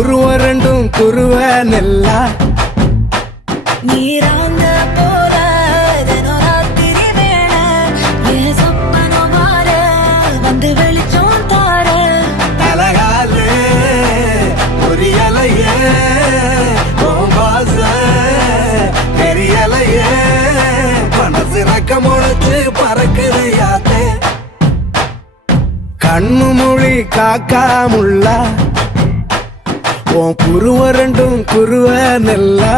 குருவ ரெண்டும் குருவ நெல்லா நீராங்க போல தினராத்திரி வேள என் சொப்பனோ மாற வந்து வெளிச்சம் தார அழகாலே புரியலையே பாச தெரியலையே மனசு ரக்க முளைச்சு பறக்குது யாத்தே கண்ணு மொழி காக்காமுள்ளா உன் குருவ ரெண்டும் குருவ நெல்லா